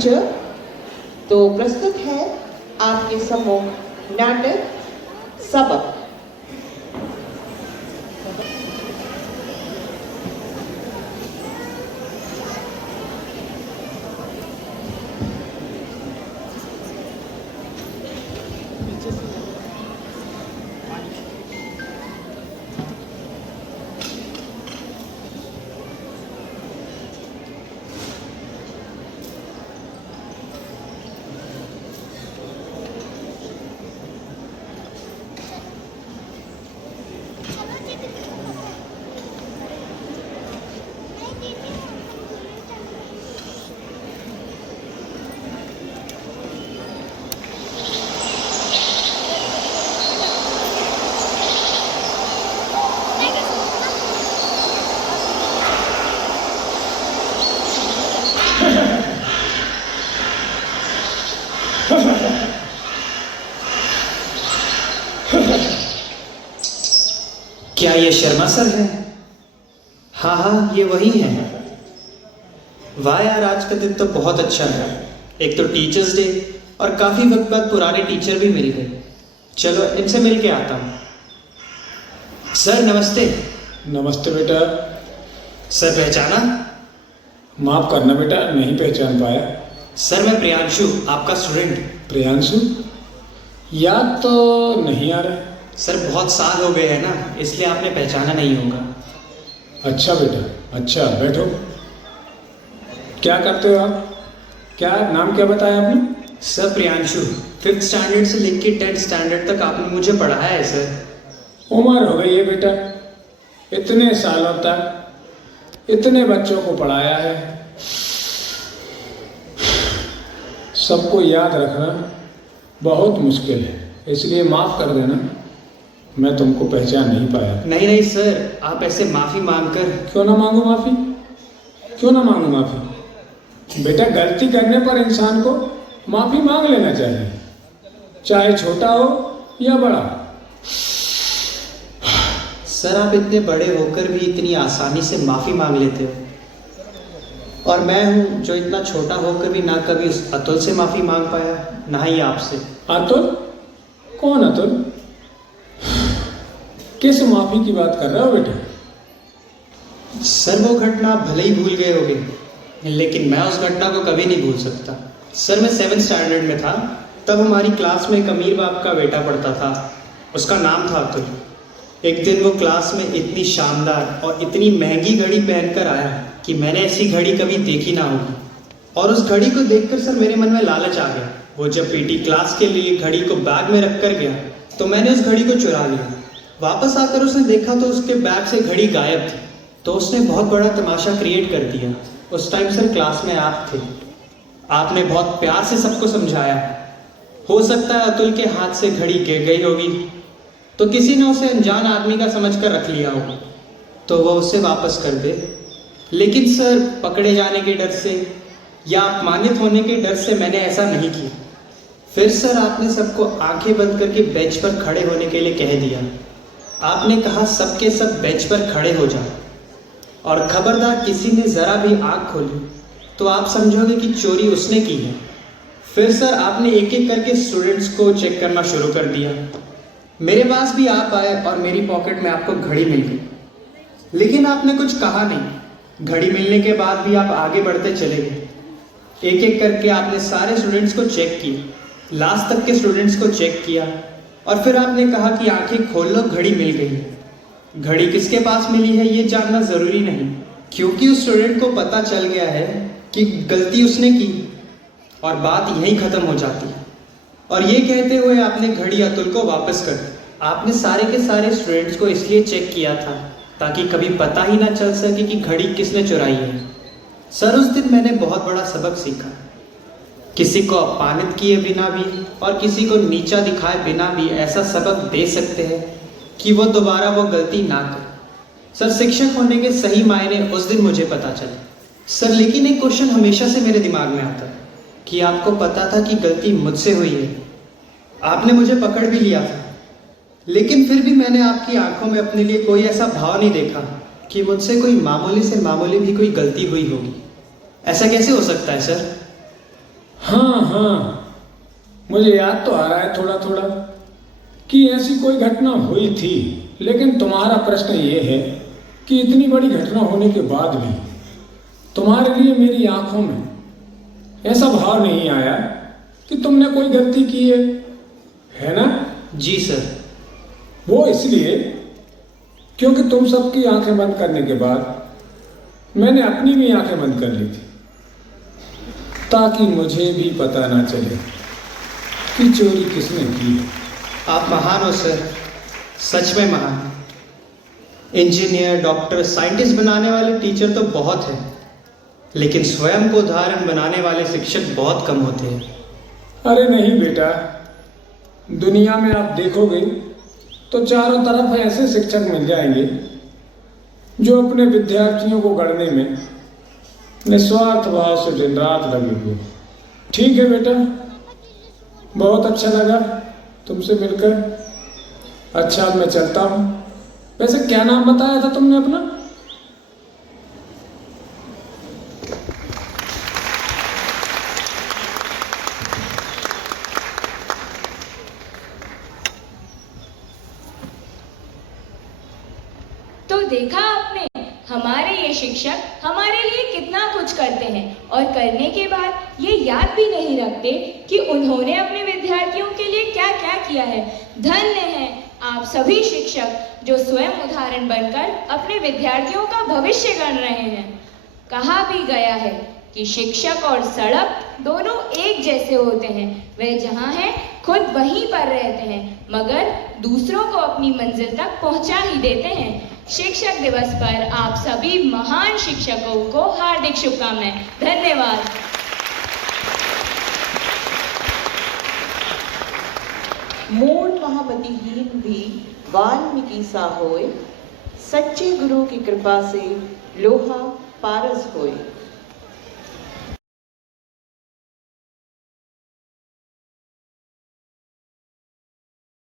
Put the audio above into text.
Teacher. तो प्रस्तुत है आपके सम्मुख नाटक सबक। क्या ये शर्मा सर है? हाँ हाँ, ये वही है। वाह यार, आज का दिन तो बहुत अच्छा है। एक तो टीचर्स डे और काफी वक्त बाद पुराने टीचर भी मिल गए। चलो इनसे मिल के आता हूँ। सर नमस्ते। नमस्ते बेटा। सर पहचाना? माफ करना बेटा, नहीं पहचान पाया। सर मैं प्रियांशु, आपका स्टूडेंट। प्रियांशु? याद तो नहीं आ रहा। सर बहुत साल हो गए हैं ना, इसलिए आपने पहचाना नहीं होगा। अच्छा बेटा, अच्छा बैठो। क्या करते हो आप? क्या नाम क्या बताया आपने? सर प्रियांशु, 5th स्टैंडर्ड से लेकर 10th स्टैंडर्ड तक आपने मुझे पढ़ाया है सर। उम्र हो गई है बेटा, इतने सालों तक इतने बच्चों को पढ़ाया है, सबको याद रखना बहुत मुश्किल है, इसलिए माफ़ कर देना, मैं तुमको पहचान नहीं पाया। नहीं नहीं सर, आप ऐसे माफ़ी मांगकर। क्यों ना मांगू माफ़ी? क्यों ना मांगू माफ़ी? बेटा गलती करने पर इंसान को माफ़ी मांग लेना चाहिए, चाहे छोटा हो या बड़ा। सर आप इतने बड़े होकर भी इतनी आसानी से माफ़ी मांग लेते हो, और मैं हूँ जो इतना छोटा होकर भी ना कभी उस अतुल से माफ़ी मांग पाया, ना ही आपसे। अतुल? कौन अतुल? किस माफ़ी की बात कर रहे हो बेटा? सर वो घटना आप भले ही भूल गए होगे, लेकिन मैं उस घटना को कभी नहीं भूल सकता। सर मैं 7th स्टैंडर्ड में था, तब हमारी क्लास में एक अमीर बाप का बेटा पढ़ता था, उसका नाम था अतुल। एक दिन वो क्लास में इतनी शानदार और इतनी महंगी घड़ी पहनकर आया कि मैंने ऐसी घड़ी कभी देखी ना होगी, और उस घड़ी को देखकर सर मेरे मन में लालच आ गया। वो जब पीटी क्लास के लिए घड़ी को बैग में रख कर गया तो मैंने उस घड़ी को चुरा लिया। वापस आकर उसने देखा तो उसके बैग से घड़ी गायब थी, तो उसने बहुत बड़ा तमाशा क्रिएट कर दिया। उस टाइम सर क्लास में आप थे, आपने बहुत प्यार से सबको समझाया। हो सकता है अतुल के हाथ से घड़ी गिर गई होगी, तो किसी ने उसे अनजान आदमी का समझकर रख लिया होगा, तो वो उसे वापस कर दे। लेकिन सर पकड़े जाने के डर से या अपमानित होने के डर से मैंने ऐसा नहीं किया। फिर सर आपने सबको आंखें बंद करके बेंच पर खड़े होने के लिए कह दिया। आपने कहा सबके सब बेंच पर खड़े हो जाओ, और खबरदार किसी ने ज़रा भी आँख खोली तो आप समझोगे कि चोरी उसने की है। फिर सर आपने एक एक करके स्टूडेंट्स को चेक करना शुरू कर दिया। मेरे पास भी आप आए और मेरी पॉकेट में आपको घड़ी मिल गई, लेकिन आपने कुछ कहा नहीं। घड़ी मिलने के बाद भी आप आगे बढ़ते चले गए। एक एक करके आपने सारे स्टूडेंट्स को चेक किया, लास्ट तक के स्टूडेंट्स को चेक किया, और फिर आपने कहा कि आंखें खोल लो, घड़ी मिल गई। घड़ी किसके पास मिली है ये जानना ज़रूरी नहीं, क्योंकि उस स्टूडेंट को पता चल गया है कि गलती उसने की, और बात यहीं ख़त्म हो जाती है। और ये कहते हुए आपने घड़ी अतुल को वापस कर दी। आपने सारे के सारे स्टूडेंट्स को इसलिए चेक किया था ताकि कभी पता ही ना चल सके कि घड़ी किसने चुराई है। सर उस दिन मैंने बहुत बड़ा सबक सीखा। किसी को अपमानित किए बिना भी और किसी को नीचा दिखाए बिना भी ऐसा सबक दे सकते हैं कि वो दोबारा वो गलती ना करे। सर शिक्षक होने के सही मायने उस दिन मुझे पता चले। सर लेकिन एक क्वेश्चन हमेशा से मेरे दिमाग में आता है कि आपको पता था कि गलती मुझसे हुई है, आपने मुझे पकड़ भी लिया था, लेकिन फिर भी मैंने आपकी आंखों में अपने लिए कोई ऐसा भाव नहीं देखा कि मुझसे कोई मामूली से मामूली भी कोई गलती हुई होगी। ऐसा कैसे हो सकता है सर? हाँ हाँ, मुझे याद तो आ रहा है थोड़ा थोड़ा कि ऐसी कोई घटना हुई थी, लेकिन तुम्हारा प्रश्न ये है कि इतनी बड़ी घटना होने के बाद भी तुम्हारे लिए मेरी आंखों में ऐसा भाव नहीं आया कि तुमने कोई गलती की है ना? जी सर। वो इसलिए क्योंकि तुम सबकी आंखें बंद करने के बाद मैंने अपनी भी आंखें बंद कर ली थी, ताकि मुझे भी पता ना चले कि चोरी किसने की है। आप महान हो सर, सच में महान। इंजीनियर, डॉक्टर, साइंटिस्ट बनाने वाले टीचर तो बहुत हैं, लेकिन स्वयं को उदाहरण बनाने वाले शिक्षक बहुत कम होते हैं। अरे नहीं बेटा, दुनिया में आप देखोगे तो चारों तरफ ऐसे शिक्षक मिल जाएंगे जो अपने विद्यार्थियों को गढ़ने में निस्वार्थ भाव से दिन रात लगे हुए। ठीक है बेटा, बहुत अच्छा लगा तुमसे मिलकर। अच्छा, अब मैं चलता हूँ। वैसे क्या नाम बताया था तुमने अपना? तो देखा आपने, हमारे ये शिक्षक हमारे लिए कितना कुछ करते हैं और करने के बाद ये याद भी नहीं रखते कि उन्होंने अपने विद्यार्थियों के लिए क्या क्या किया है। धन्य हैं आप सभी शिक्षक जो स्वयं उदाहरण बनकर अपने विद्यार्थियों का भविष्य गढ़ रहे हैं। कहा भी गया है कि शिक्षक और सड़क दोनों एक जैसे होते हैं। वे जहाँ हैं खुद वहीं पर रहते हैं, मगर दूसरों को अपनी मंजिल तक पहुँचा ही देते हैं। शिक्षक दिवस पर आप सभी महान शिक्षकों को हार्दिक शुभकामनाएं। धन्यवाद। मूल महामतिहीन भी वाल्मीकि सा होए, सच्चे गुरु की कृपा से लोहा पारस होए।